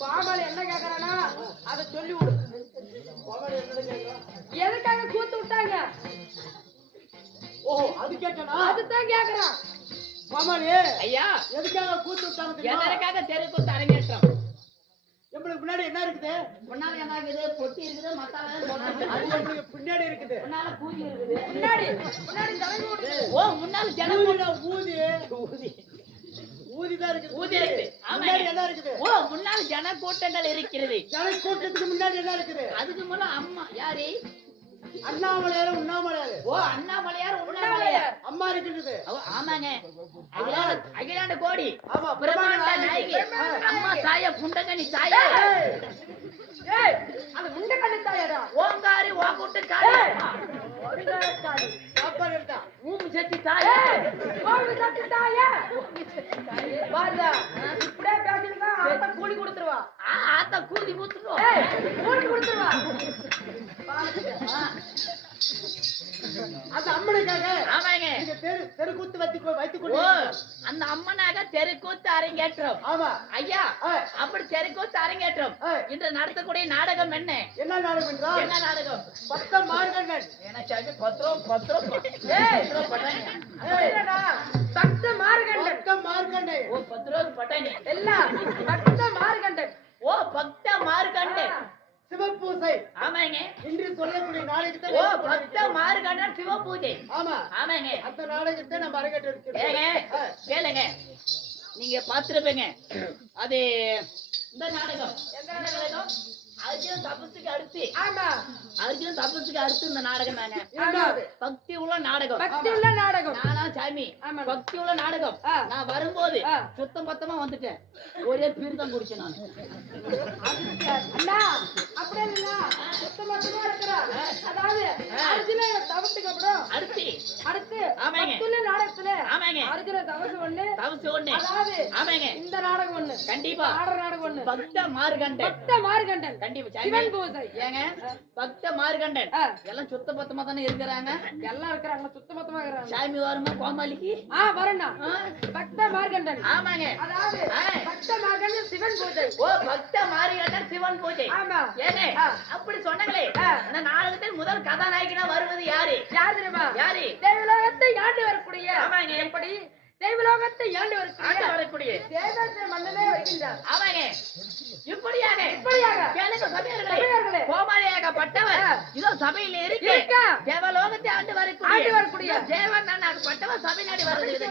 பாமால என்ன கேக்குறானா அதை சொல்லி விடு. எதுக்காக கூத்து விட்டாங்க? ஓ அது கேட்கணும். அதுதான் கேக்குறான். பாமாலே ஐயா எதுக்காக கூத்து விட்டாங்க? எதற்காக தெருக்கூத்து அரங்கேற்றம்? நம்மளுக்கு முன்னாடி என்ன இருக்குது? முன்னால என்ன இருக்குது? பொட்டி இருக்குது, மத்தால அது நம்மளுக்கு பின்னாடி இருக்குது. முன்னால பூஜை இருக்குது. முன்னாடி தலைமை ஓடுது. ஓ முன்னால ஜனம் ஊதி ஊதி ஊதிதான் இருக்குது. ஊதி இருக்குது. முன்னாடி என்ன இருக்குது? ஓ முன்னால ஜன கூட்டங்கள் இருக்கிறது. ஜன கூட்டத்துக்கு முன்னாடி என்ன இருக்குது? அதுக்கு முன்ன அம்மா யாரு? அண்ணாமலையார் உண்ணாமலையார். ஓ அண்ணாமலையார் உண்ணாமலையார் அம்மா இருக்குது. ஆமாங்க. அகிலாண்ட கோடி ஆமா பிரம்மாண்ட நாயகி அம்மா தாய புண்டகனி தாய. ஏய் அது முண்டகனி தாயடா. ஓங்காரி ஓகுட்டு காளி ஓங்காரி காளி பாப்பா இருக்கா. மூணு சக்தி தாய. மூணு சக்தி தாய. வாடா இப்படியே பேசினா ஆத்த கூலி கொடுத்துருவா. ஆத்த கூதி ஊத்துறோம். ஏய் கூலி கொடுத்துருவா. அந்த அம்மனுக்காக ஆமாங்க. நீங்க தெருக்கூத்து வைத்துக் ஓ அந்த அம்மனாக தெருக்கூத்து அரங்கேற்றம். ஆமா ஐயா அப்படி தெருக்கூத்து அரங்கேற்றம் இன்று நடத்தக்கூடிய நாடகம் என்ன? என்ன நாடகம் என்றால் என்ன நாடகம்? பத்த மார்கண்டன். எனக்கு பத்திரம் ஏய் அப்படிடா பக்த மார்கண்டன். பத்த மார்கண்டன். ஓ பத்திரம் பட்டாணி எல்லாம் பக்த மார்கண்டன். ஓ பக்த மார்கண்டன் சிவபூசை. ஆமாங்க. இன்று சொல்லக்கூடிய நாடகத்தை ஓ பக்த மார்கண்டன் சிவபூஜை. ஆமா ஆமாங்க. அந்த நாடகத்தை நம்ம அரங்கேற்ற இருக்கிறோம். கேளுங்க நீங்க பாத்துருப்பீங்க. அது இந்த நாடகம் எந்த நாடகம்? அர்ஜுன் தபசுக்கு அடுத்து. ஆமா அர்ஜுன் தபசுக்கு அடுத்து இந்த நாடகம் தாங்க. பக்தி உள்ள நாடகம். பக்தி உள்ள நாடகம். நானா சாமி பக்தி உள்ள நாடகம். நான் வரும்போது சுத்தம் பத்தமா வந்துட்டேன். ஒரே பீர்தான் குடிச்சேன் நான். அண்ணா அப்படியே இல்ல சுத்தம் பத்தமா இருக்கறா. அதாவது அர்ஜுன தபசுக்கு அப்புறம் அடுத்து பக்தி உள்ள நாடகத்துல ஆமாங்க அர்ஜுன தபசு ஒண்ணு. அதாவது ஆமாங்க இந்த நாடகம் ஒண்ணு. கண்டிப்பா நாடகம் ஒண்ணு. பக்த மார்கண்டன். பக்த மார்கண்டன் கண்டிப்பா சிவன் பூஜை. ஏங்க பக்த மார்கண்டன் எல்லாம் சுத்த பத்தமா தானே இருக்கிறாங்க. எல்லாம் இருக்கிறாங்க சுத்த பத்தமா இருக்கிறாங்க. சாமி வருமா கோமாளிக்கு? வரேன்னா பக்த மார்கண்டன். ஆமாங்க. அதாவது பக்த மார்கண்டன் சிவன் பூஜை. ஓ பக்த மார்கண்டன் சிவன் பூஜை. ஆமா ஏங்க அப்படி சொன்னாங்களே இந்த நாடகத்தில் முதல் கதாநாயகனா வருவது யாரு? யார் தெரியுமா? யாரு? தேவலோகத்தை ஆண்டு வரக்கூடிய. ஆமாங்க. எப்படி தேவலோகத்தை ஆண்டு வரக்கூடிய தேவதை மன்னனே வருகின்றார். ஆமாங்க. இப்படியாக கேளுங்க சபையர்களே. கோமாளியாகப்பட்டவர் இதோ சபையில் இருக்க தேவலோகத்தை ஆண்டு வரக்கூடிய தேவன் நான் பட்டவர் சபை நாடி வருகிறது.